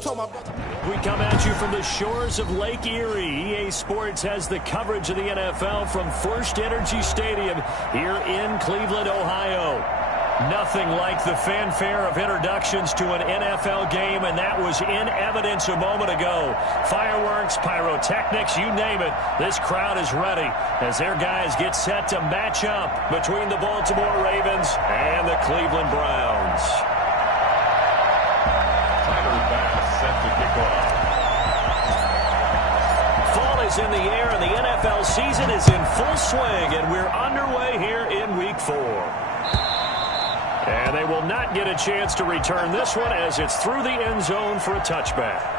We come at you from the shores of Lake Erie. EA Sports has the coverage of the NFL from First Energy Stadium here in Cleveland, Ohio. Nothing like the fanfare of introductions to an NFL game, and that was in evidence a moment ago. Fireworks, pyrotechnics, you name it. This crowd is ready as their guys get set to match up between the Baltimore Ravens and the Cleveland Browns. Set to kick off. Fall is in the air, and the NFL season is in full swing, and we're underway here in Week 4. And they will not get a chance to return this one as it's through the end zone for a touchback.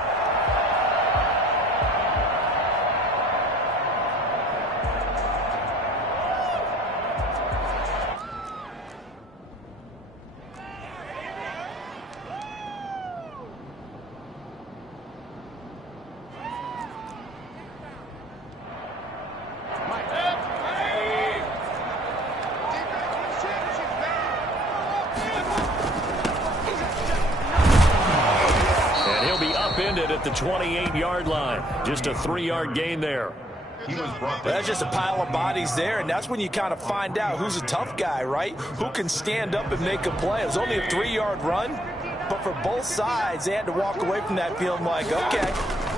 At the 28-yard line. Just a 3-yard gain there. That's just a pile of bodies there, and that's when you kind of find out who's a tough guy, right? Who can stand up and make a play. It was only a 3-yard run, but for both sides, they had to walk away from that feeling like, okay,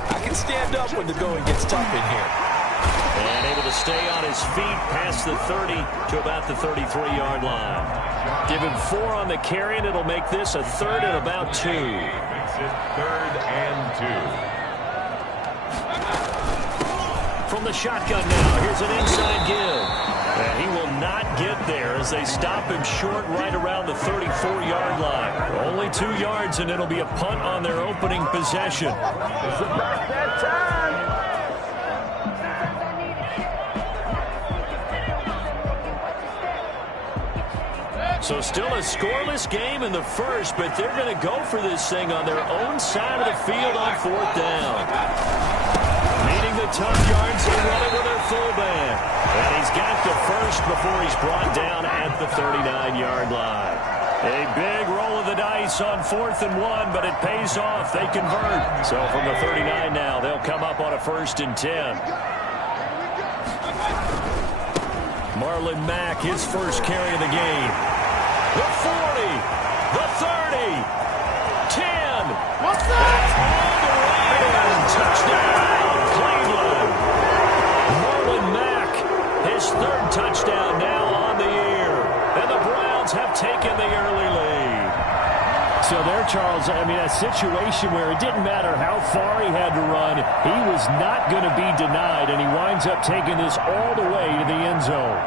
I can stand up when the going gets tough in here. And able to stay on his feet past the 30 to about the 33-yard line. Give him 4 on the carry, and it'll make this a 3rd and about 2. Makes it 3rd and 2. From the shotgun now, here's an inside give. And he will not get there as they stop him short right around the 34-yard line. Only 2 yards, and it'll be a punt on their opening possession. It's about that time. So still a scoreless game in the first, but they're going to go for this thing on their own side of the field on 4th down. Needing the tough yards, they run it with their fullback. And he's got the first before he's brought down at the 39-yard line. A big roll of the dice on 4th and 1, but it pays off. They convert. So from the 39 now, they'll come up on a 1st and 10. Marlon Mack, his first carry of the game. The 40, the 30, 10. What's that? All the way in. Touchdown, Cleveland. Marlon Mack, his 3rd touchdown now on the year. And the Browns have taken the early lead. So there, Charles, I mean, a situation where it didn't matter how far he had to run, he was not going to be denied, and he winds up taking this all the way to the end zone.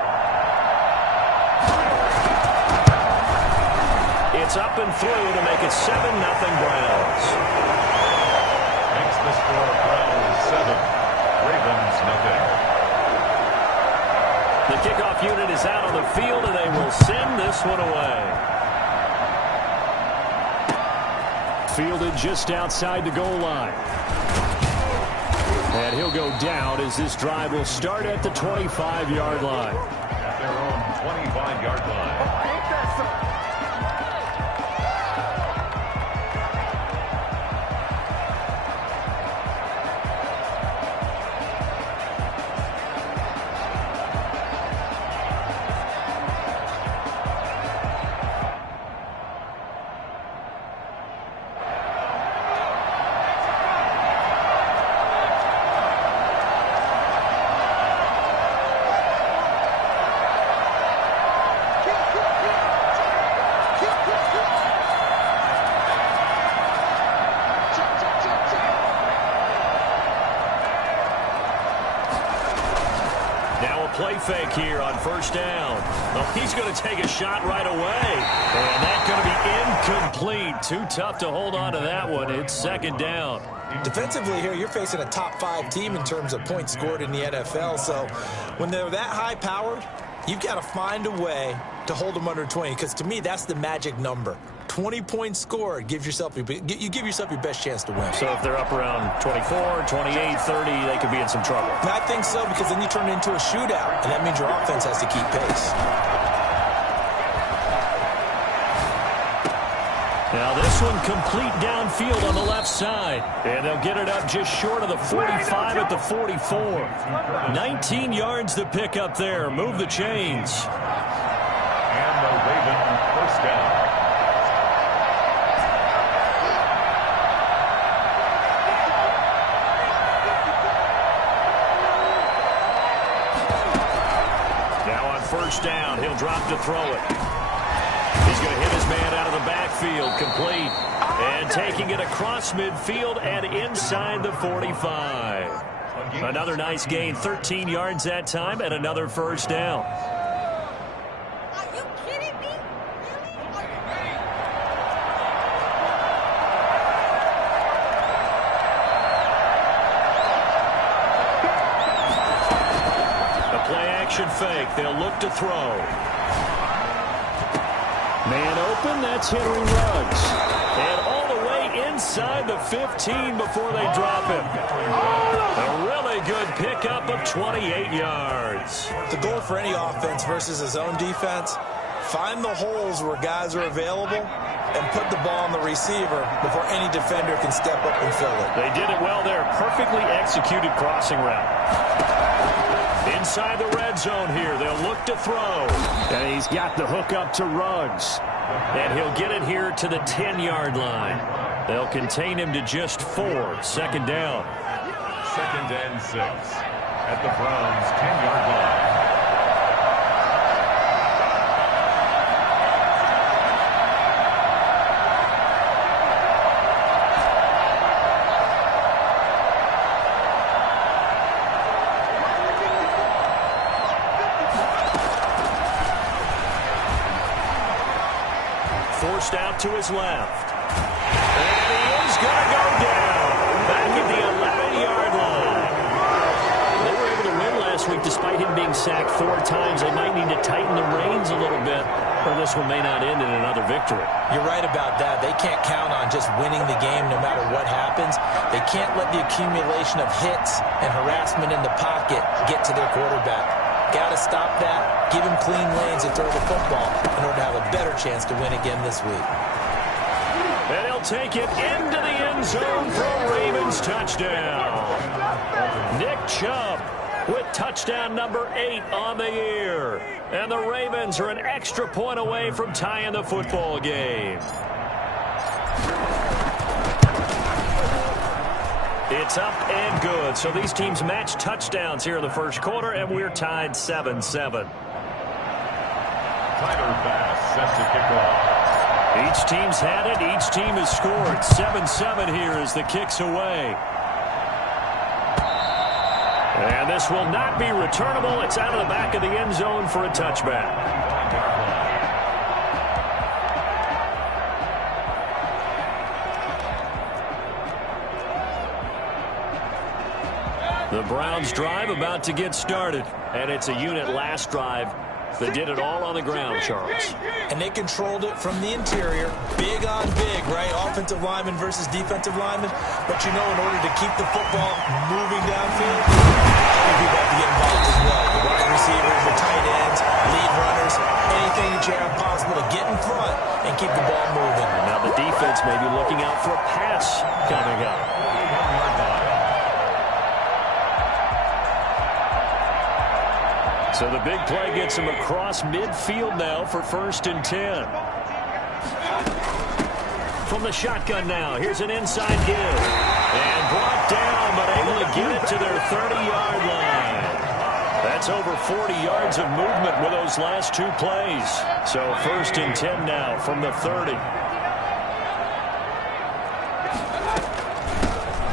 It's up and through to make it 7-0 Browns. Makes the score Browns 7, Ravens nothing. The kickoff unit is out on the field, and they will send this one away. Fielded just outside the goal line. And he'll go down as this drive will start at the 25-yard line. At their own 25-yard line. Play fake here on 1st down. Oh, he's going to take a shot right away. And that's going to be incomplete. Too tough to hold on to that one. It's 2nd down. Defensively here, you're facing a top 5 team in terms of points scored in the NFL. So when they're that high-powered, you've got to find a way to hold them under 20. Because to me, that's the magic number. 20 points scored, you give yourself your best chance to win. So if they're up around 24, 28, 30, they could be in some trouble. And I think so, because then you turn it into a shootout, and that means your offense has to keep pace. Now this one complete downfield on the left side. And they'll get it up just short of the 45 at the 44. 19 yards to pick up there. Move the chains. And the Raven first down. Now on first down, he'll drop to throw it. He's going to hit his man out of the backfield, complete. And taking it across midfield and inside the 45. Another nice gain, 13 yards that time, and another first down. Are you kidding me? A play-action fake. They'll look to throw. Man open, that's Henry Ruggs. And all the way inside the 15 before they drop him. A really good pickup of 28 yards. The goal for any offense versus his own defense, find the holes where guys are available and put the ball on the receiver before any defender can step up and fill it. They did it well there. Perfectly executed crossing route. Inside the red zone here, they'll look to throw. And he's got the hook up to Ruggs. And he'll get it here to the 10-yard line. They'll contain him to just 4. Second down. 2nd and 6 at the Browns' 10-yard line. Forced out to his left. And he is going to go down. Back at the 11-yard line. They were able to win last week despite him being sacked 4 times. They might need to tighten the reins a little bit, or this one may not end in another victory. You're right about that. They can't count on just winning the game no matter what happens. They can't let the accumulation of hits and harassment in the pocket get to their quarterback. Got to stop that, give him clean lanes and throw the football in order to have a better chance to win again this week. And he'll take it into the end zone for a Ravens touchdown. Nick Chubb with touchdown number 8 on the year. And the Ravens are an extra point away from tying the football game. It's up and good. So these teams match touchdowns here in the first quarter, and we're tied 7-7. Tyler Bass set to kick off. Each team's had it. Each team has scored. 7-7 here as the kick's away. And this will not be returnable. It's out of the back of the end zone for a touchback. The Browns drive about to get started. And it's a unit last drive that did it all on the ground, Charles. And they controlled it from the interior. Big on big, right? Offensive lineman versus defensive lineman. But you know, in order to keep the football moving downfield, other people have to get involved as well. The wide receivers, the tight ends, lead runners, anything that you have possible to get in front and keep the ball moving. And now the defense may be looking out for a pass coming up. So the big play gets him across midfield now for 1st and 10. From the shotgun now, here's an inside give. And brought down, but able to get it to their 30-yard line. That's over 40 yards of movement with those last 2 plays. So 1st and 10 now from the 30.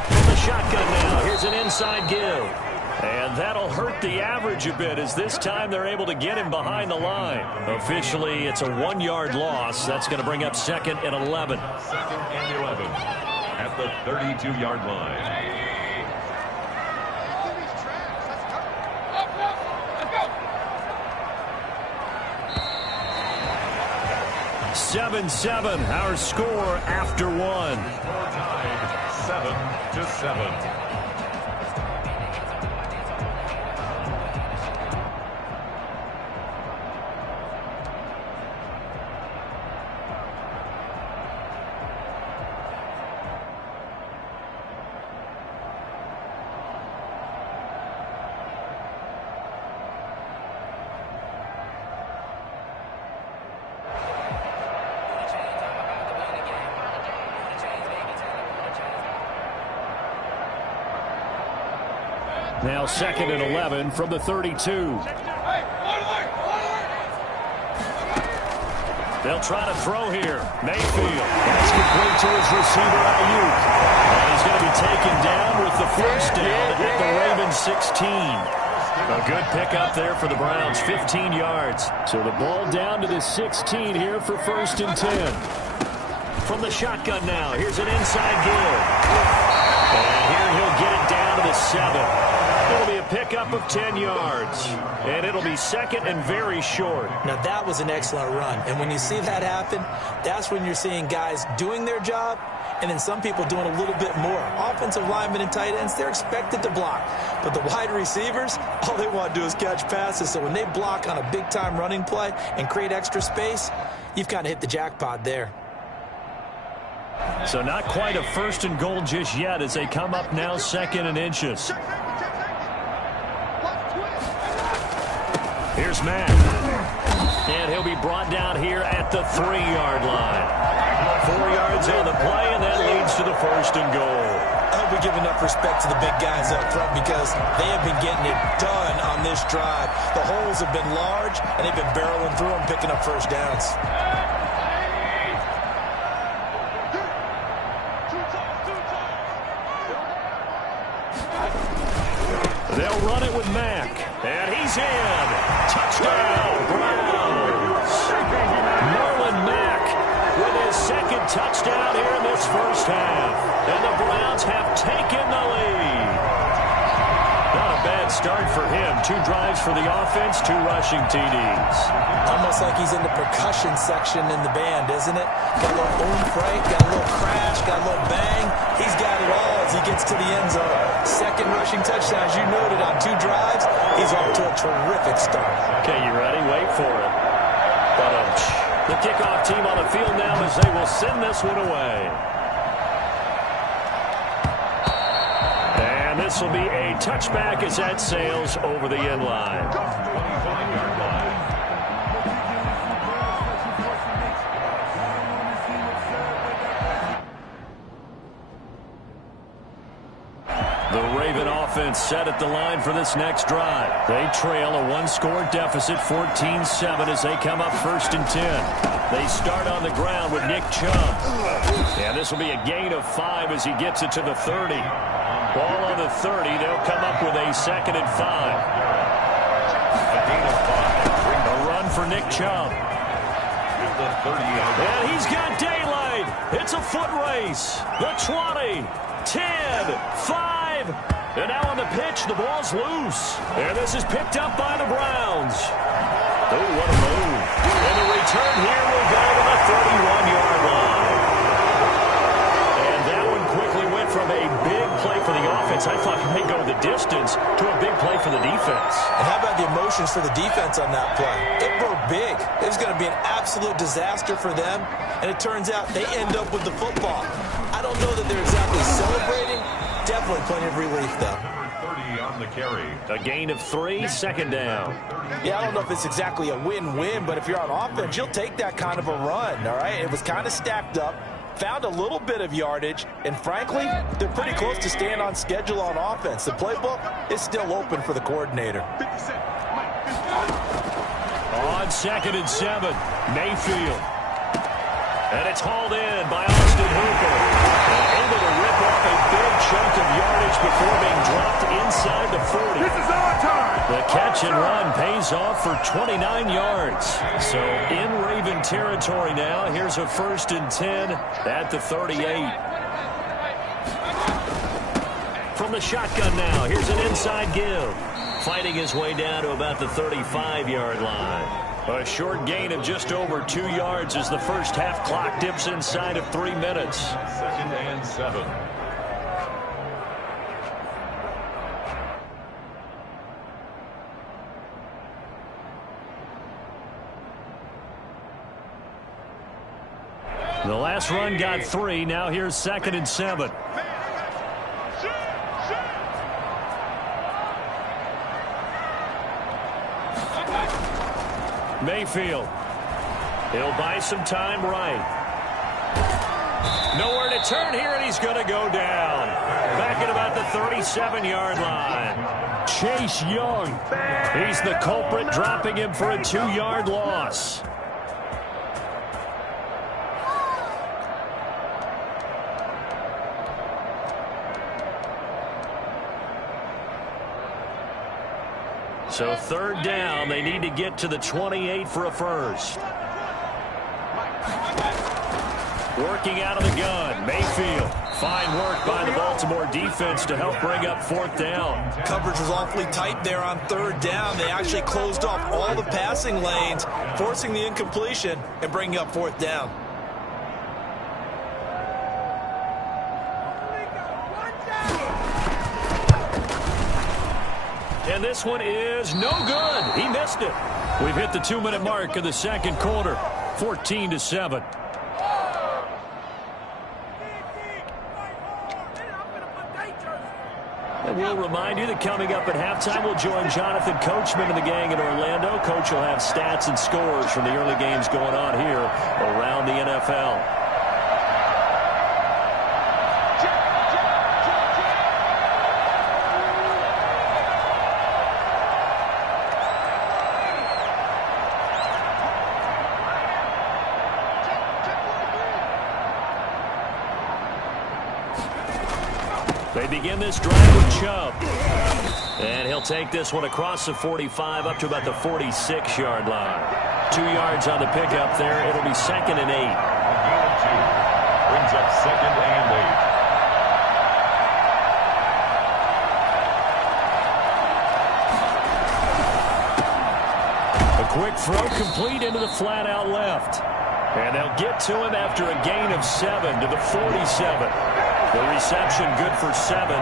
From the shotgun now, here's an inside give. And that'll hurt the average a bit as this time they're able to get him behind the line. Officially, it's a 1-yard loss. That's going to bring up 2nd and 11. 2nd and 11 at the 32-yard line. 7-7, our score after 1. Tied 7-7. Now 2nd and 11 from the 32. They'll try to throw here. Mayfield. That's complete to his receiver, Ayuk. And he's going to be taken down with the first down at the Ravens 16. A good pickup there for the Browns, 15 yards. So the ball down to the 16 here for 1st and 10. From the shotgun now, here's an inside give. And here he'll get it down to the 7. It'll be a pickup of 10 yards. And it'll be 2nd and very short. Now, that was an excellent run. And when you see that happen, that's when you're seeing guys doing their job and then some people doing a little bit more. Offensive linemen and tight ends, they're expected to block. But the wide receivers, all they want to do is catch passes. So when they block on a big-time running play and create extra space, you've kind of hit the jackpot there. So not quite a 1st and goal just yet as they come up now 2nd and inches. Here's Matt. And he'll be brought down here at the 3-yard line. 4 yards on the play, and that leads to the 1st and goal. I hope we give enough respect to the big guys up front because they have been getting it done on this drive. The holes have been large, and they've been barreling through them, picking up 1st downs. They'll run it with Mack. And he's in. Touchdown, Browns. Marlon Mack with his 2nd touchdown here in this 1st half. And the Browns have taken the lead. Not a bad start for him. 2 drives for the offense, 2 rushing TDs. Almost like he's in the percussion section in the band, isn't it? Got a little oomph, right? Got a little crash, got a little bang. He's got it all as he gets to the end zone. 2nd rushing touchdown, as you noted, on 2 drives. He's off to a terrific start. Okay, you ready? Wait for it. But the kickoff team on the field now as they will send this one away. And this will be a touchback as that sails over the end line. The Raven offense set at the line for this next drive. They trail a 1-score deficit, 14-7, as they come up 1st and 10. They start on the ground with Nick Chubb. And this will be a gain of 5 as he gets it to the 30. Ball on the 30. They'll come up with a 2nd and 5. A gain of 5. A run for Nick Chubb. And he's got daylight. It's a foot race. The 20, 10, 5. And now on the pitch, the ball's loose. And this is picked up by the Browns. Oh, what a move. And the return here will go to the 31-yard line. And that one quickly went from a big play for the offense. I thought it may go the distance to a big play for the defense. And how about the emotions for the defense on that play? It broke big. It was going to be an absolute disaster for them. And it turns out they end up with the football. I don't know that they're exactly celebrating. Definitely plenty of relief, though. 30 on the carry. A gain of 3, 2nd down. Yeah, I don't know if it's exactly a win-win, but if you're on offense, you'll take that kind of a run, all right? It was kind of stacked up, found a little bit of yardage, and frankly, they're pretty close to staying on schedule on offense. The playbook is still open for the coordinator. On 2nd and 7, Mayfield. And it's hauled in by Austin Hooper. And able to rip off a big chunk of yardage before being dropped inside the 40. This is our time. The catch and run pays off for 29 yards. So in Raven territory now. Here's a 1st and 10 at the 38. From the shotgun now, here's an inside give. Fighting his way down to about the 35-yard line. A short gain of just over 2 yards as the 1st half clock dips inside of 3 minutes. 2nd and 7. The last run got 3. Now here's 2nd and 7. Mayfield. He'll buy some time right. Nowhere to turn here, and he's going to go down. Back at about the 37-yard line. Chase Young, he's the culprit, dropping him for a 2-yard loss. So 3rd down, they need to get to the 28 for a first. Working out of the gun, Mayfield. Fine work by the Baltimore defense to help bring up 4th down. Coverage was awfully tight there on 3rd down. They actually closed off all the passing lanes, forcing the incompletion and bringing up 4th down. And this one is no good. He missed it. We've hit the 2-minute mark of the 2nd quarter, 14-7. And we'll remind you that coming up at halftime, we'll join Jonathan Coachman and the gang in Orlando. Coach will have stats and scores from the early games going on here around the NFL. They begin this drive with Chubb. And he'll take this one across the 45 up to about the 46-yard line. 2 yards on the pickup there. It'll be 2nd and 8. Gain of 2. Brings up 2nd and 8. A quick throw complete into the flat out left. And they'll get to him after a gain of 7 to the 47. The reception good for 7.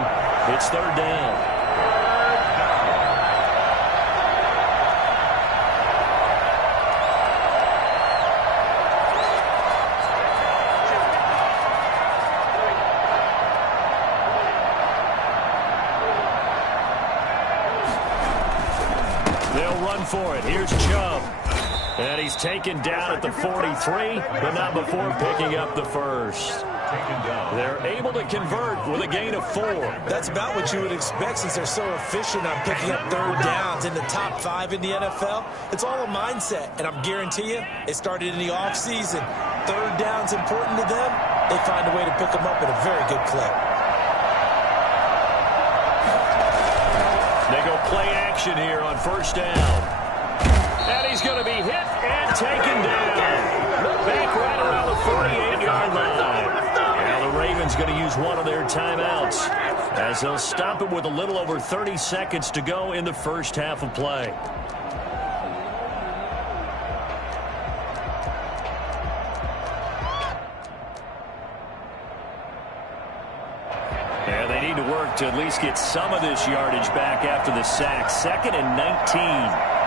It's 3rd down. They'll run for it. Here's Chubb. And he's taken down at the 43, but not before picking up the first. They're able to convert with a gain of 4. That's about what you would expect since they're so efficient on picking up 3rd downs in the top 5 in the NFL. It's all a mindset, and I'm guarantee you it started in the offseason. 3rd down's important to them. They find a way to pick them up at a very good clip. They go play action here on 1st down. And he's going to be hit and taken down. Back right around the 48-yard line. Now the Ravens going to use one of their timeouts as they'll stop it with a little over 30 seconds to go in the first half of play. And they need to work to at least get some of this yardage back after the sack. 2nd and 19.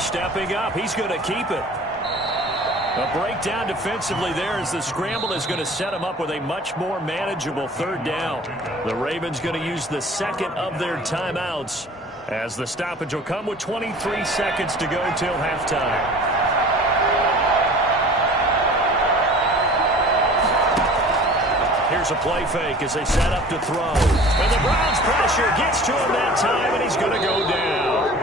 Stepping up, he's going to keep it. A breakdown defensively there as the scramble is going to set him up with a much more manageable 3rd down. The Ravens going to use the 2nd of their timeouts as the stoppage will come with 23 seconds to go till halftime. Here's a play fake as they set up to throw. And the Browns pressure gets to him that time, and he's going to go down.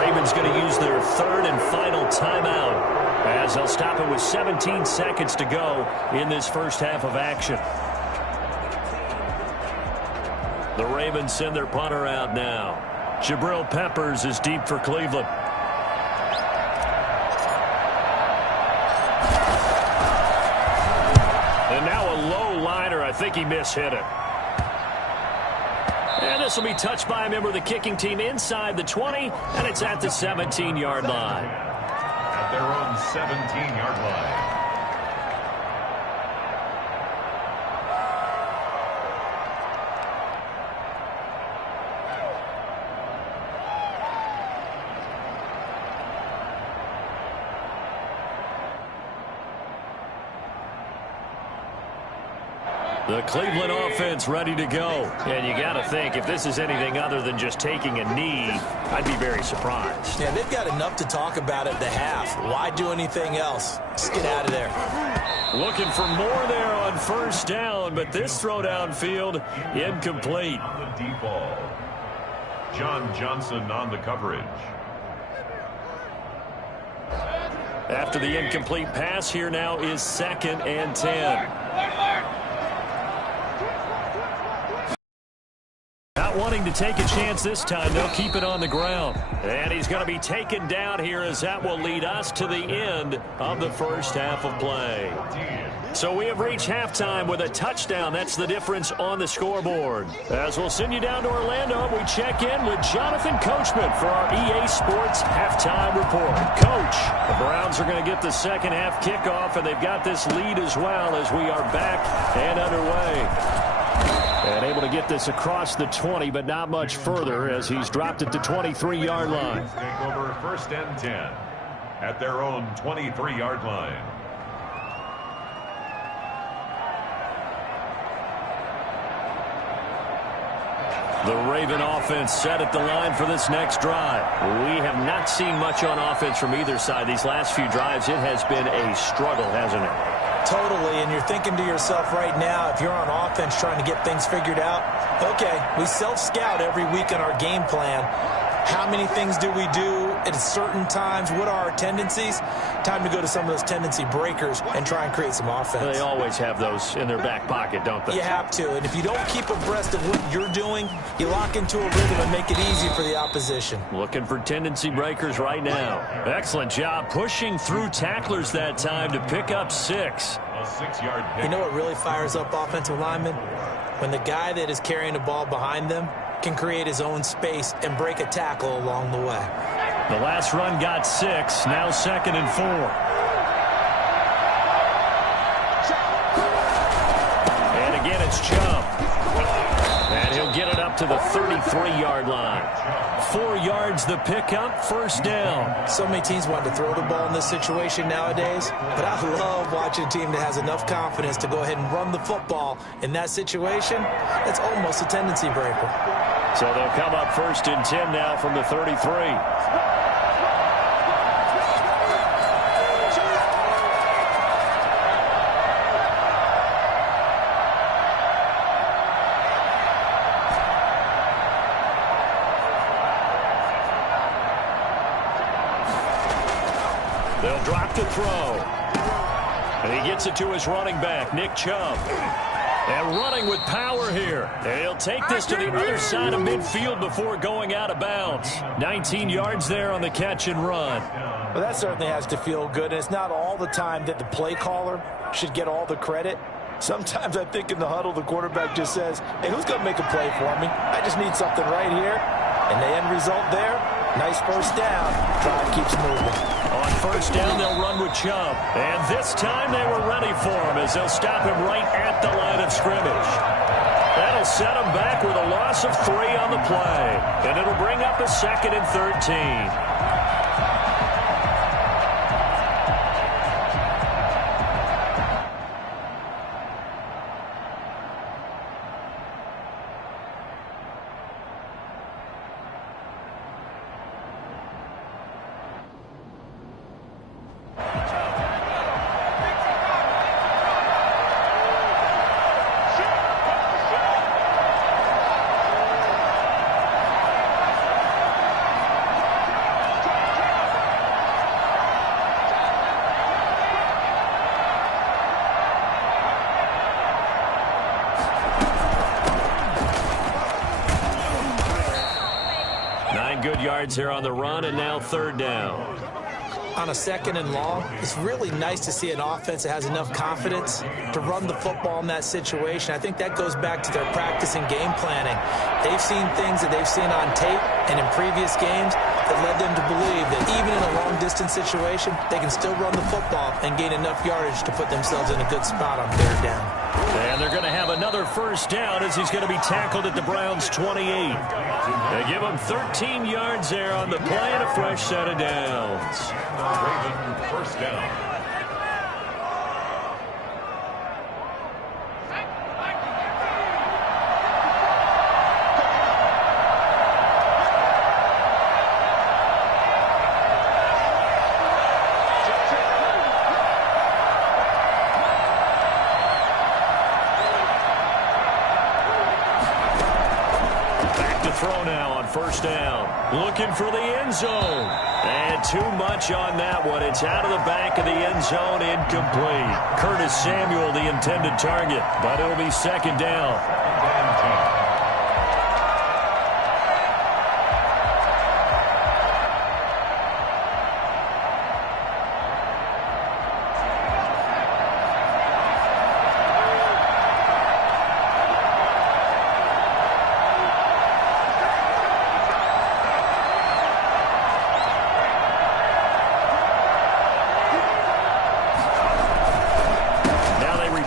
Ravens going to use their 3rd and final timeout as they'll stop it with 17 seconds to go in this first half of action. The Ravens send their punter out now. Jabril Peppers is deep for Cleveland. And now a low liner. I think he mishit it. And this will be touched by a member of the kicking team inside the 20, and it's at the 17-yard line. At their own 17-yard line. The Cleveland offense ready to go. And you got to think, if this is anything other than just taking a knee, I'd be very surprised. Yeah, they've got enough to talk about at the half. Why do anything else? Just get out of there. Looking for more there on first down, but this throw downfield incomplete. On the deep ball, John Johnson on the coverage. After the incomplete pass, here now is 2nd and 10. Not wanting to take a chance this time, they'll keep it on the ground. And he's going to be taken down here as that will lead us to the end of the first half of play. So we have reached halftime with a touchdown. That's the difference on the scoreboard. As we'll send you down to Orlando, we check in with Jonathan Coachman for our EA Sports Halftime Report. Coach, the Browns are going to get the second half kickoff, and they've got this lead as well as we are back and underway. And able to get this across the 20, but not much further as he's dropped it to 23-yard line. Take over 1st and 10 at their own 23-yard line. The Raven offense set at the line for this next drive. We have not seen much on offense from either side. These last few drives, it has been a struggle, hasn't it? Totally, and you're thinking to yourself right now, if you're on offense trying to get things figured out, okay, we self-scout every week in our game plan. How many things do we do at certain times? What are our tendencies? Time to go to some of those tendency breakers and try and create some offense. They always have those in their back pocket, don't they? You have to, and if you don't keep abreast of what you're doing, you lock into a rhythm and make it easy for the opposition. Looking for tendency breakers right now. Excellent job pushing through tacklers that time to pick up 6. A 6-yard pick. You know what really fires up offensive linemen? When the guy that is carrying the ball behind them can create his own space and break a tackle along the way. The last run got 6, now 2nd and 4. And again, it's Chubb. And he'll get it up to the 33-yard line. 4 yards the pickup, 1st down. So many teams want to throw the ball in this situation nowadays, but I love watching a team that has enough confidence to go ahead and run the football in that situation. That's almost a tendency breaker. So they'll come up 1st and 10 now from the 33. They'll drop the throw. And he gets it to his running back, Nick Chubb. And running with power here. And he'll take this to the other side of midfield before going out of bounds. 19 yards there on the catch and run. Well, that certainly has to feel good. And it's not all the time that the play caller should get all the credit. Sometimes I think in the huddle, the quarterback just says, hey, who's going to make a play for me? I just need something right here. And the end result there, nice 1st down. Drive keeps moving. On 1st down, they'll run with Chubb. And this time they were ready for him as they'll stop him right at the line of scrimmage. That'll set him back with a loss of 3 on the play. And it'll bring up a 2nd and 13. Good yards here on the run, and now 3rd down. On a 2nd and long, it's really nice to see an offense that has enough confidence to run the football in that situation. I think that goes back to their practice and game planning. They've seen things that they've seen on tape and in previous games that led them to believe that even in a long-distance situation, they can still run the football and gain enough yardage to put themselves in a good spot on 3rd down. And they're going to have another 1st down as he's going to be tackled at the Browns' 28. They give him 13 yards there on the play and a fresh set of downs. Raven 1st down. throw now on first down. Looking for the end zone. And too much on that one. It's out of the back of the end zone, incomplete. Curtis Samuel, the intended target, but it'll be second down.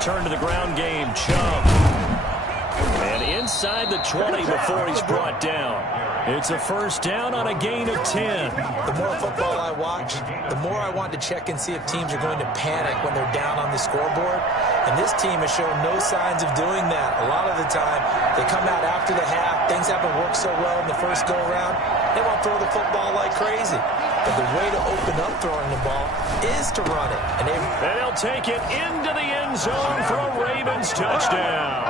Turn to the ground game, Chubb. And inside the 20 before he's brought down. It's a first down on a gain of 10. The more football I watch, the more I want to check and see if teams are going to panic when they're down on the scoreboard. And this team has shown no signs of doing that. A lot of the time, they come out after the half. Things haven't worked so well in the first go-around. They won't throw the football like crazy. But the way to open up throwing the ball is to run it. And they'll take it into the end zone for a Ravens touchdown.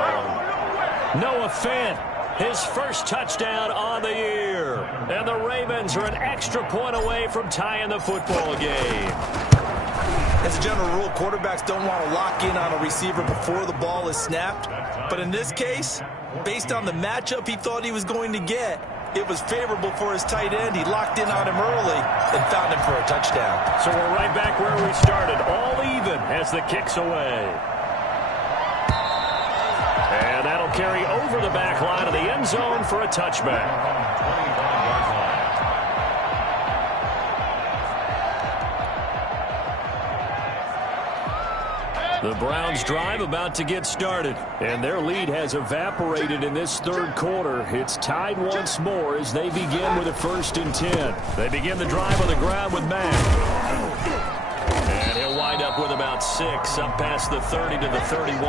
Noah Fant, his first touchdown on the year. And the Ravens are an extra point away from tying the football game. As a general rule, quarterbacks don't want to lock in on a receiver before the ball is snapped. But in this case, based on the matchup he thought he was going to get, it was favorable for his tight end. He locked in on him early and found him for a touchdown. So we're right back where we started, all even as the kick's away. And that'll carry over the back line of the end zone for a touchback. The Browns drive about to get started, and their lead has evaporated in this third quarter. It's tied once more as they begin with a 1st and 10. They begin the drive on the ground with Mack. And he'll wind up with about 6, up past the 30 to the 31.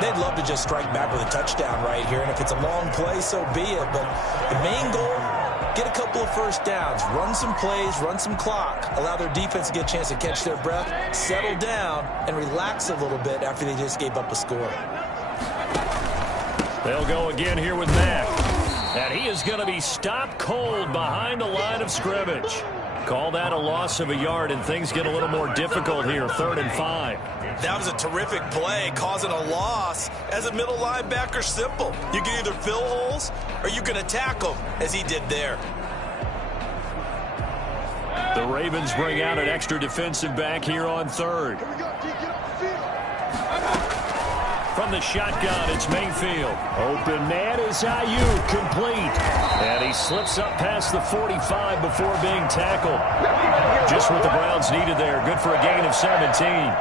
They'd love to just strike back with a touchdown right here, and if it's a long play, so be it. But the main goal, get a couple of first downs, run some plays, run some clock, allow their defense to get a chance to catch their breath, settle down, and relax a little bit after they just gave up a score. They'll go again here with Mack. And he is going to be stopped cold behind the line of scrimmage. Call that a loss of a yard, and things get a little more difficult here, 3rd and 5. That was a terrific play, causing a loss. As a middle linebacker, simple. You can either fill holes or you can attack them, as he did there. The Ravens bring out an extra defensive back here on 3rd. From the shotgun, it's Mayfield. Open man is Ayuk, complete. And he slips up past the 45 before being tackled. Just what the Browns needed there. Good for a gain of 17.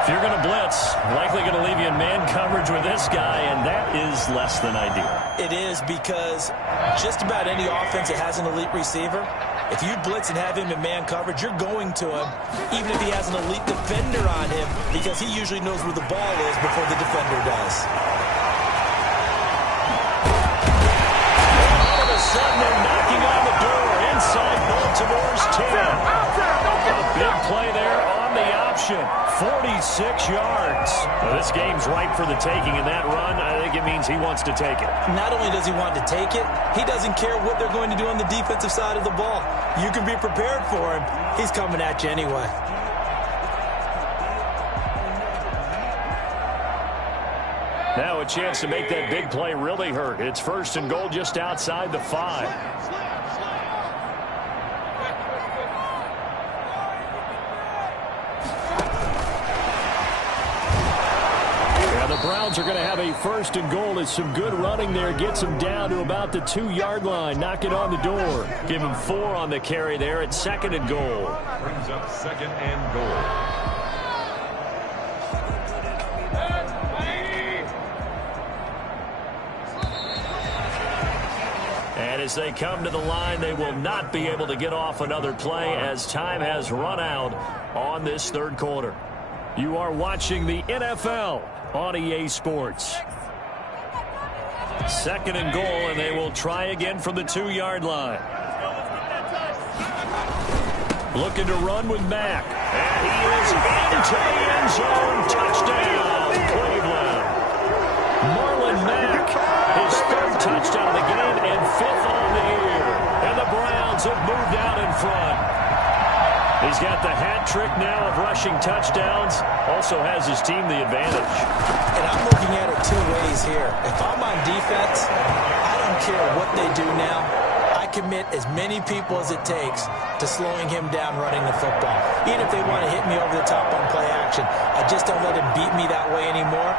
If you're going to blitz, likely going to leave you in man coverage with this guy, and that is less than ideal. It is, because just about any offense that has an elite receiver, if you blitz and have him in man coverage, you're going to him, even if he has an elite defender on him, because he usually knows where the ball is before the defender does. All of a sudden, they're knocking on the door inside Baltimore's 10. A big play there on the option. 46 yards. Well, this game's ripe for the taking, and that run, I think it means he wants to take it. Not only does he want to take it, he doesn't care what they're going to do on the defensive side of the ball. You can be prepared for him. He's coming at you anyway. Now a chance to make that big play really hurt. It's 1st and goal just outside the 5. Browns are going to have a 1st and goal as some good running there gets them down to about the 2-yard line. Knock it on the door. Give him 4 on the carry there at 2nd and goal. Brings up 2nd and goal. And as they come to the line, they will not be able to get off another play as time has run out on this 3rd quarter. You are watching the NFL on EA Sports. 2nd and goal, and they will try again from the 2-yard line. Looking to run with Mack. And he is into the end zone. Touchdown, Cleveland. Marlon Mack, his 3rd touchdown of the game, and got the hat trick now of rushing touchdowns. Also has his team the advantage. And I'm looking at it two ways here. If I'm on defense, I don't care what they do now. I commit as many people as it takes to slowing him down running the football. Even if they want to hit me over the top on play action, I just don't let him beat me that way anymore.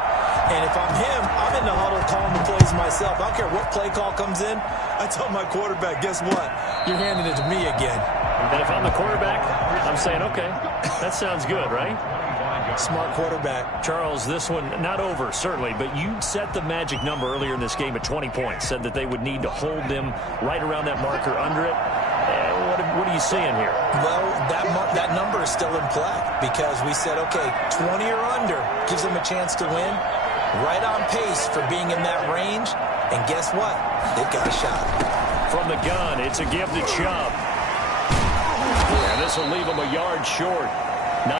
And if I'm him, I'm in the huddle calling the plays myself. I don't care what play call comes in. I tell my quarterback, guess what? You're handing it to me again. And if I'm the quarterback, I'm saying, okay, that sounds good, right? Smart quarterback. Charles, this one not over, certainly, but you set the magic number earlier in this game at 20 points, said that they would need to hold them right around that marker under it. What are you seeing here? Well, that number is still in play because we said, okay, 20 or under gives them a chance to win. Right on pace for being in that range. And guess what? They've got a shot. From the gun, it's a give to Chubb. And this will leave him a yard short. 9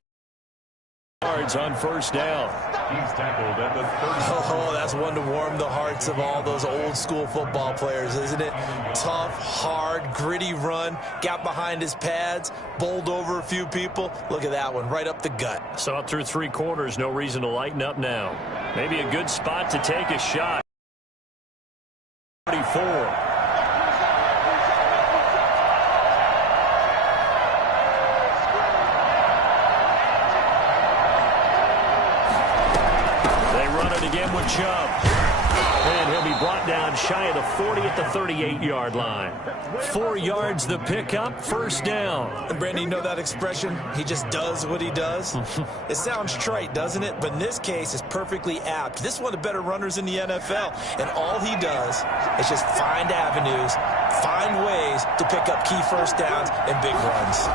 yards on first down. He's tackled at the 30. Oh, that's one to warm the hearts of all those old school football players, isn't it? Tough, hard, gritty run. Got behind his pads, bowled over a few people. Look at that one, right up the gut. Saw it through 3 quarters. No reason to lighten up now. Maybe a good spot to take a shot. 34. They run it again with Chubb. And he'll be brought down shy of the 40 at the 38-yard line. 4 yards the pickup, first down. And Brandon, you know that expression? He just does what he does? It sounds trite, doesn't it? But in this case, it's perfectly apt. This is one of the better runners in the NFL. And all he does is just find avenues, find ways to pick up key first downs and big runs.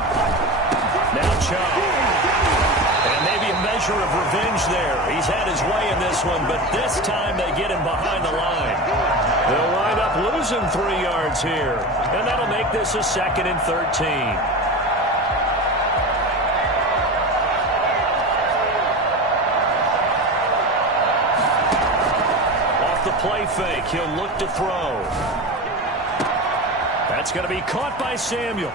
Now Chubb. And maybe a measure of revenge there. He's had his way in this one, but this time they get him behind the line. They'll wind up losing 3 yards here. And that'll make this a 2nd and 13. Off the play fake, he'll look to throw. That's going to be caught by Samuel.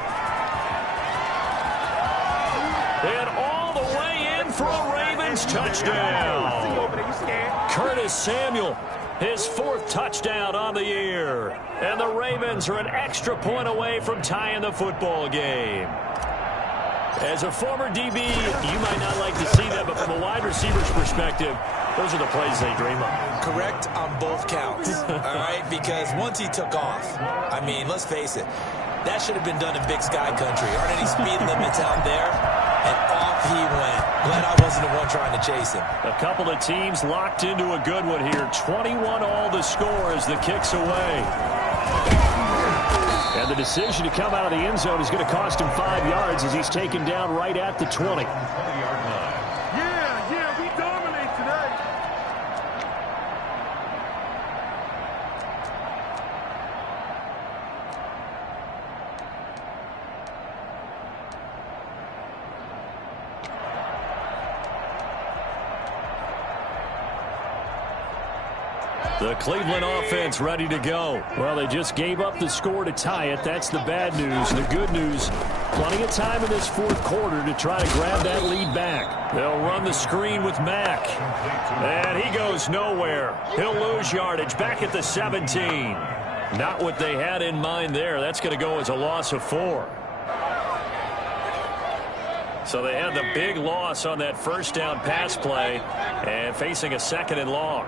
And all the way in for a Ravens touchdown. Curtis Samuel, his 4th touchdown on the year. And the Ravens are an extra point away from tying the football game. As a former DB, you might not like to see that, but from a wide receiver's perspective, those are the plays they dream of. Correct on both counts, all right? Because once he took off, I mean, let's face it, that should have been done in Big Sky Country. Aren't any speed limits out there? And off he went. Glad I wasn't the one trying to chase him. A couple of teams locked into a good one here. 21 all the score as the kick's away. And the decision to come out of the end zone is going to cost him 5 yards as he's taken down right at the 20. Yeah, we dominate today. The Cleveland offense ready to go. Well, they just gave up the score to tie it. That's the bad news. The good news, plenty of time in this 4th quarter to try to grab that lead back. They'll run the screen with Mack. And he goes nowhere. He'll lose yardage back at the 17. Not what they had in mind there. That's going to go as a loss of 4. So they had the big loss on that first down pass play and facing a 2nd and long.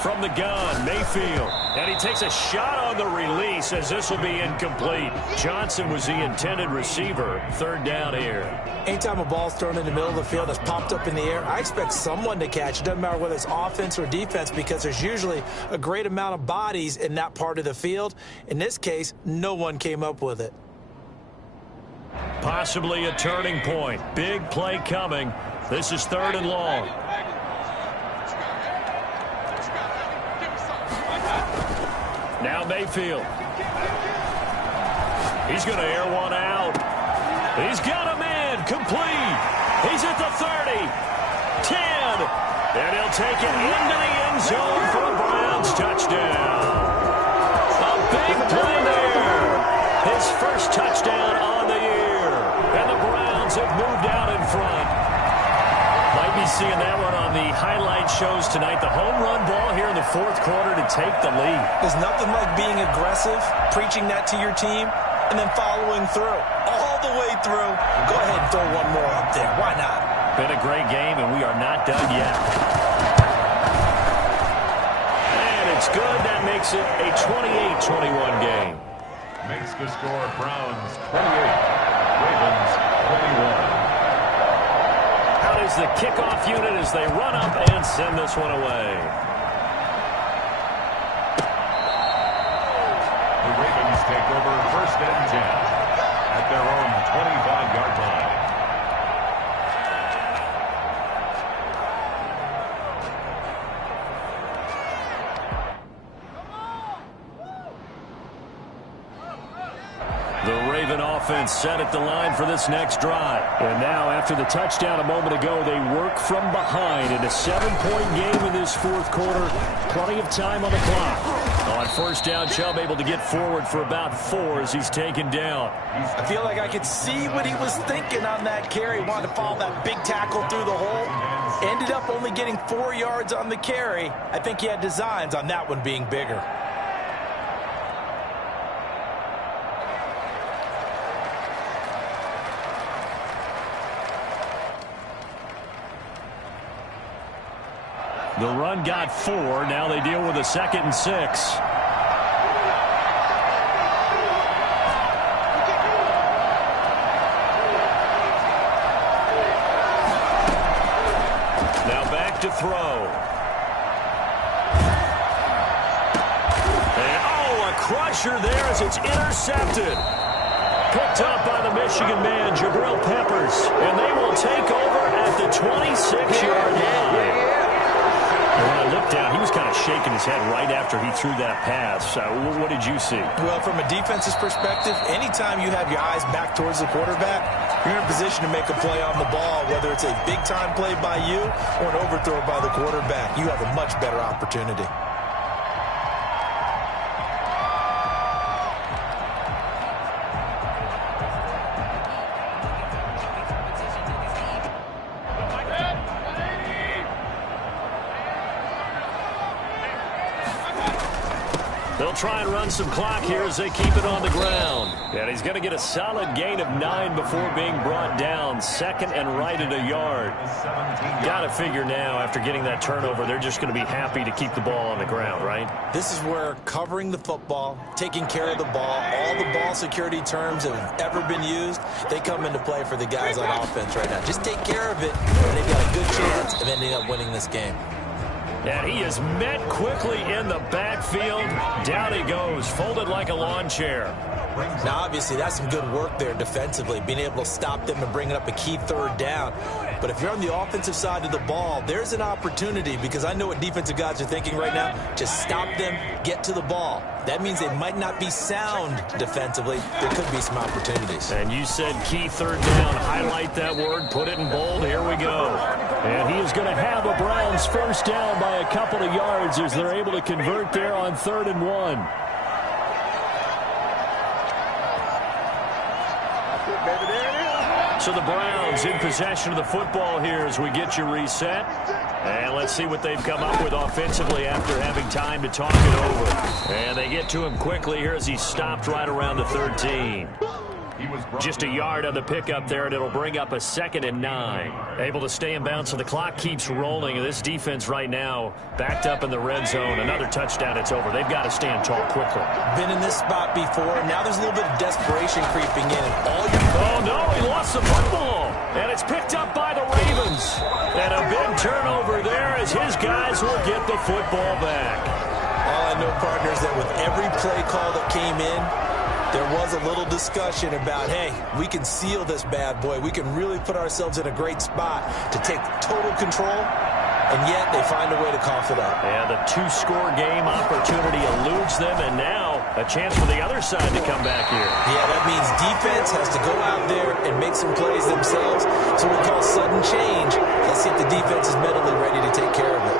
From the gun, Mayfield. And he takes a shot on the release as this will be incomplete. Johnson was the intended receiver. 3rd down here. Anytime a ball's thrown in the middle of the field that's popped up in the air, I expect someone to catch it. Doesn't matter whether it's offense or defense because there's usually a great amount of bodies in that part of the field. In this case, no one came up with it. Possibly a turning point. Big play coming. This is 3rd and long. Now Mayfield. He's going to air one out. He's got a man, complete. He's at the 30, 10, and he'll take it into the end zone for a Browns touchdown. A big play there. His first touchdown on the year, and the Browns have moved out in front. Might be seeing that one on the highlight shows tonight. The home run ball here in the fourth quarter to take the lead. There's nothing like being aggressive, preaching that to your team, and then following through. All the way through. Go ahead and throw one more up there. Why not? Been a great game, and we are not done yet. And it's good. That makes it a 28-21 game. Makes the score Browns 28, Ravens 21. Out is the kickoff unit as they run up and send this one away. The Ravens take over first and 10 at their own 25-yard line. The Raven offense set at the line for this next drive. And now, after the touchdown a moment ago, they work from behind in a 7-point game in this fourth quarter. Plenty of time on the clock. On first down, Chubb able to get forward for about 4 as he's taken down. I feel like I could see what he was thinking on that carry. Wanted to follow that big tackle through the hole. Ended up only getting 4 yards on the carry. I think he had designs on that one being bigger. The run got 4. Now they deal with a 2nd and 6. Now back to throw. And a crusher there as it's intercepted. Picked up by the Michigan man, Jabril Peppers. And they will take over at the 26-yard line. When I looked down, he was kind of shaking his head right after he threw that pass. What did you see? Well, from a defense's perspective, anytime you have your eyes back towards the quarterback, you're in a position to make a play on the ball, whether it's a big-time play by you or an overthrow by the quarterback. You have a much better opportunity. They'll try and run some clock here as they keep it on the ground. And he's going to get a solid gain of 9 before being brought down. Second and right at a yard. Got to figure now, after getting that turnover, they're just going to be happy to keep the ball on the ground, right? This is where covering the football, taking care of the ball, all the ball security terms that have ever been used, they come into play for the guys on offense right now. Just take care of it, and they've got a good chance of ending up winning this game. And he is met quickly in the backfield. Down he goes, folded like a lawn chair. Now, obviously, that's some good work there defensively, being able to stop them and bring up a key third down. But if you're on the offensive side of the ball, there's an opportunity, because I know what defensive guys are thinking right now. Just stop them, get to the ball. That means they might not be sound defensively. There could be some opportunities. And you said key third down. Highlight that word, put it in bold. Here we go. And he is going to have a Browns first down by a couple of yards as they're able to convert there on 3rd and 1. So the Browns in possession of the football here as we get you reset. And let's see what they've come up with offensively after having time to talk it over. And they get to him quickly here as he stopped right around the 13. Just a yard on the pickup there, and it'll bring up a 2nd and 9. Able to stay in bounds, so the clock keeps rolling. And this defense right now backed up in the red zone. Another touchdown, it's over. They've got to stand tall quickly. Been in this spot before. Now there's a little bit of desperation creeping in. And all oh, no, he lost the football. And it's picked up by the Ravens. And a big turnover there as his guys will get the football back. All I know, partners, that with every play call that came in, there was a little discussion about, hey, we can seal this bad boy. We can really put ourselves in a great spot to take total control. and yet they find a way to cough it up. And the two-score game opportunity eludes them, and now a chance for the other side to come back here. Yeah, that means defense has to go out there and make some plays themselves. So we call sudden change. Let's see if the defense is mentally ready to take care of it.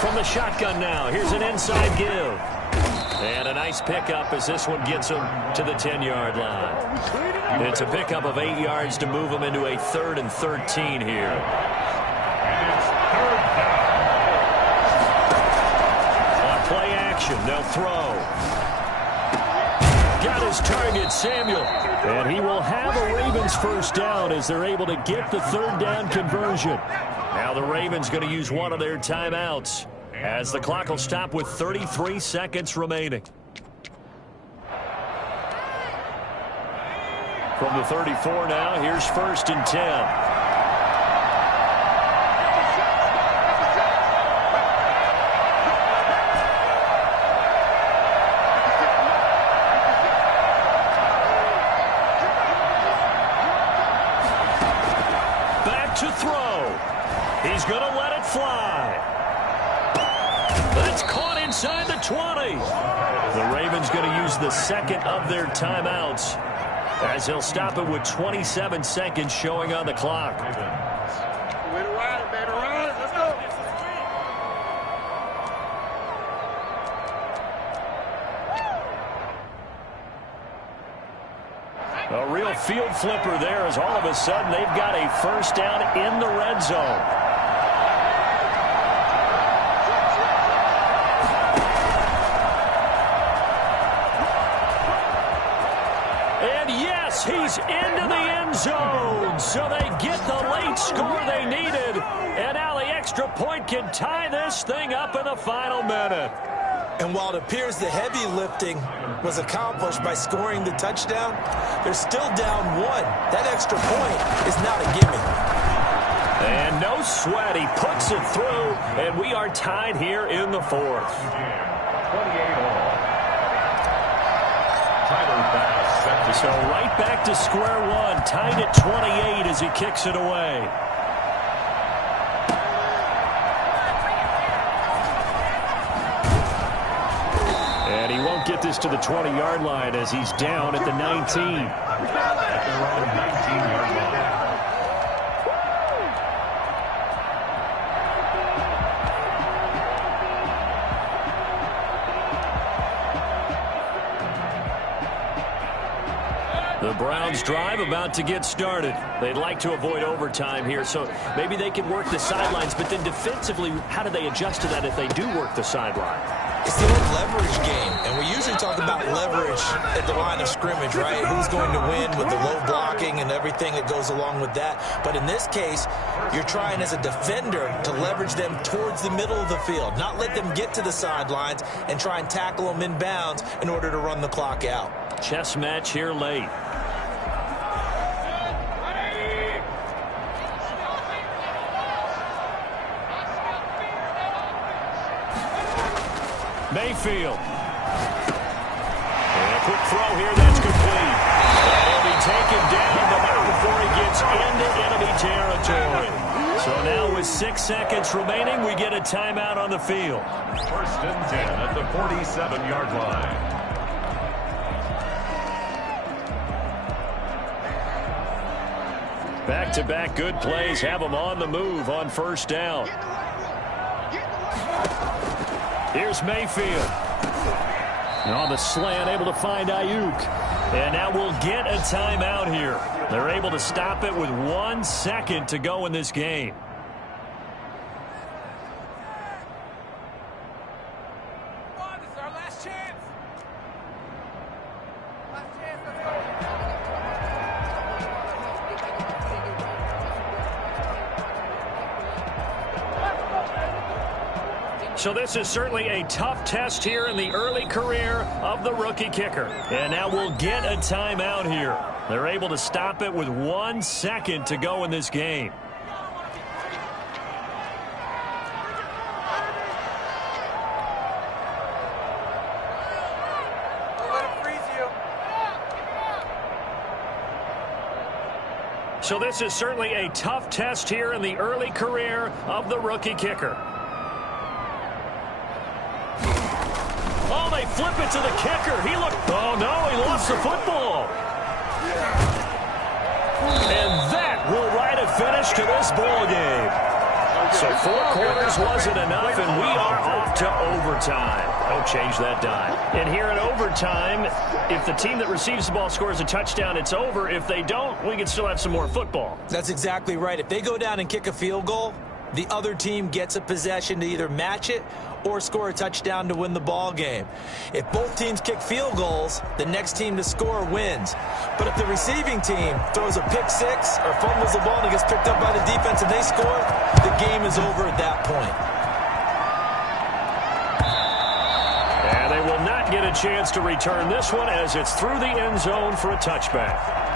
From the shotgun now, here's an inside give. And a nice pickup as this one gets him to the 10-yard line. It's a pickup of 8 yards to move him into a 3rd and 13 here. And it's third down. On play action, they'll throw. Got his target, Samuel. And he will have a Ravens first down as they're able to get the 3rd down conversion. Now the Ravens going to use one of their timeouts as the clock will stop with 33 seconds remaining. From the 34 now, here's 1st and 10. Back to throw. He's going to let it fly. That's caught inside the 20. The Ravens going to use the second of their timeouts as he'll stop it with 27 seconds showing on the clock. Way to ride it, baby. Ride it. Let's go. A real field flipper there as all of a sudden they've got a first down in the red zone. He's into the end zone, so they get the late score they needed, and now the extra point can tie this thing up in the final minute. And while it appears the heavy lifting was accomplished by scoring the touchdown, they're still down 1. That extra point is not a gimme. And no sweat, he puts it through, and we are tied here in the 4th. 28 all. Tyler Bass. So right back to square one, tied at 28 as he kicks it away. And he won't get this to the 20-yard line as he's down at the 19. At their own 19-yard line. The Browns drive about to get started. They'd like to avoid overtime here, so maybe they can work the sidelines, but then defensively, how do they adjust to that if they do work the sideline? It's the old leverage game, and we usually talk about leverage at the line of scrimmage, right? Who's going to win with the low blocking and everything that goes along with that. But in this case, you're trying as a defender to leverage them towards the middle of the field, not let them get to the sidelines and try and tackle them in bounds in order to run the clock out. Chess match here late. Mayfield. And a quick throw here, that's complete. He'll be taken down, but not before he gets into enemy territory. So now with 6 seconds remaining, we get a timeout on the field. 1st and 10 at the 47-yard line. Back-to-back good plays have them on the move on 1st down. Here's Mayfield. And on the slant, able to find Ayuk. And now we'll get a timeout here. They're able to stop it with 1 second to go in this game. Come on, this is our last chance. Last chance, let's go. So this is certainly a tough test here in the early career of the rookie kicker. And now we'll get a timeout here. They're able to stop it with 1 second to go in this game. So this is certainly a tough test here in the early career of the rookie kicker. Oh, they flip it to the kicker. Oh, no, he lost the football. And that will write a finish to this ball game. So 4 quarters wasn't enough, and we are off to overtime. Don't change that dime. And here in overtime, if the team that receives the ball scores a touchdown, it's over. If they don't, we can still have some more football. That's exactly right. If they go down and kick a field goal, the other team gets a possession to either match it or score a touchdown to win the ball game. If both teams kick field goals, the next team to score wins. But if the receiving team throws a pick six or fumbles the ball and it gets picked up by the defense and they score, the game is over at that point. And they will not get a chance to return this one as it's through the end zone for a touchback.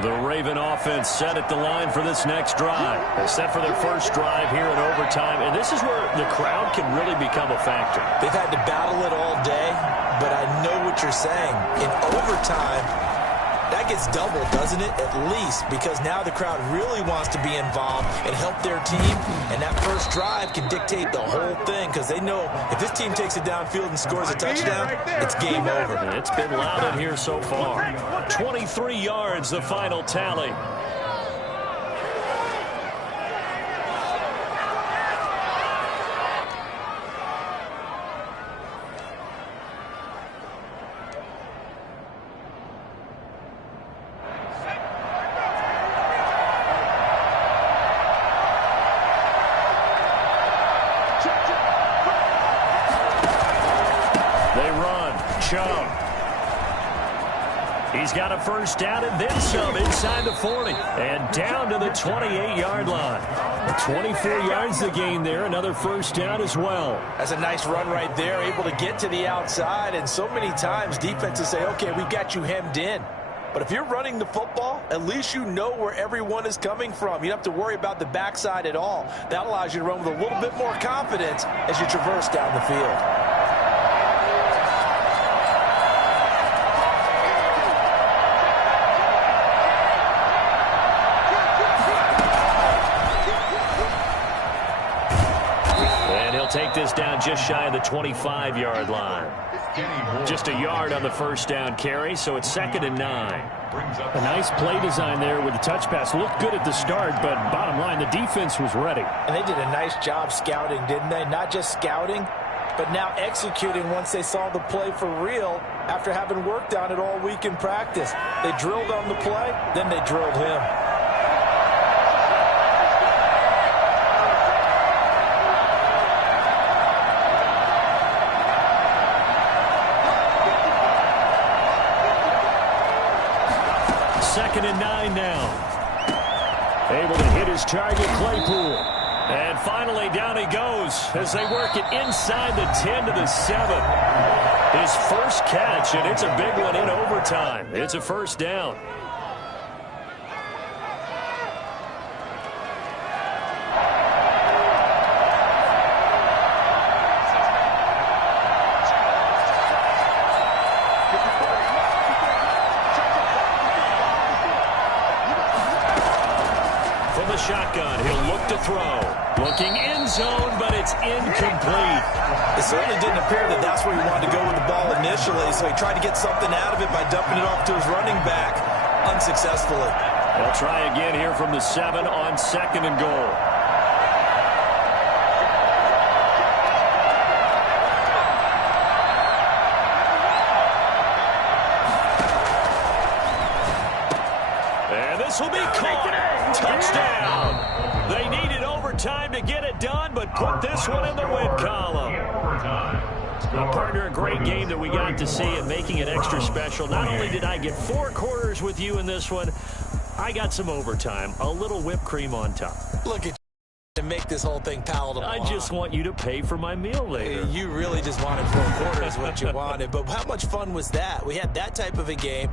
The Raven offense set at the line for this next drive. They're set for their first drive here in overtime, and this is where the crowd can really become a factor. They've had to battle it all day, but I know what you're saying. In overtime, that gets doubled, doesn't it? At least, because now the crowd really wants to be involved and help their team, and that first drive can dictate the whole thing because they know if this team takes it downfield and scores a touchdown, it's game over. And it's been loud in here so far. 23 yards, the final tally. He's got a first down and then some inside the 40 and down to the 28-yard line. 24 yards the gain there, another first down as well. That's a nice run right there, able to get to the outside, and so many times defenses say, okay, we've got you hemmed in. But if you're running the football, at least you know where everyone is coming from. You don't have to worry about the backside at all. That allows you to run with a little bit more confidence as you traverse down the field. Take this down just shy of the 25-yard line. Just a yard on the first down carry, so it's 2nd and 9. A nice play design there with the touch pass. Looked good at the start, but bottom line, the defense was ready. And they did a nice job scouting, didn't they? Not just scouting, but now executing once they saw the play for real after having worked on it all week in practice. They drilled on the play, then they drilled him. Second and 9 now. Able to hit his target, Claypool. And finally, down he goes as they work it inside the 10 to the 7. His first catch, and it's a big one in overtime. It's a first down. Shotgun, he'll look to throw. Looking end zone, but it's incomplete. It certainly didn't appear that that's where he wanted to go with the ball initially, so he tried to get something out of it by dumping it off to his running back unsuccessfully. They'll try again here from the 7 on 2nd and goal. And this will be caught. Touchdown. They needed overtime to get it done, but put this one in the win column. score. Partner, a great game that we got to see and making it extra special. Not only did I get 4 quarters with you in this one, I got some overtime, a little whipped cream on top. Look at you to make this whole thing palatable. I just want you to pay for my meal later. You really just wanted 4 quarters what you wanted. But how much fun was that? We had that type of a game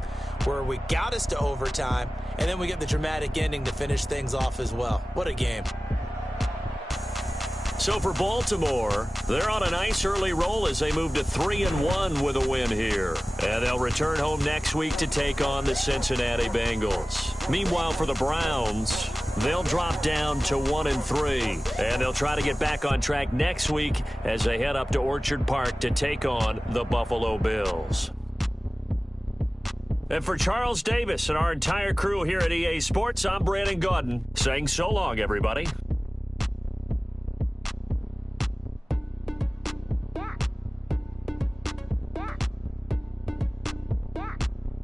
where we got us to overtime, and then we get the dramatic ending to finish things off as well. What a game. So for Baltimore, they're on a nice early roll as they move to 3-1 with a win here. And they'll return home next week to take on the Cincinnati Bengals. Meanwhile, for the Browns, they'll drop down to 1-3. And they'll try to get back on track next week as they head up to Orchard Park to take on the Buffalo Bills. And for Charles Davis and our entire crew here at EA Sports, I'm Brandon Gaudin saying so long, everybody.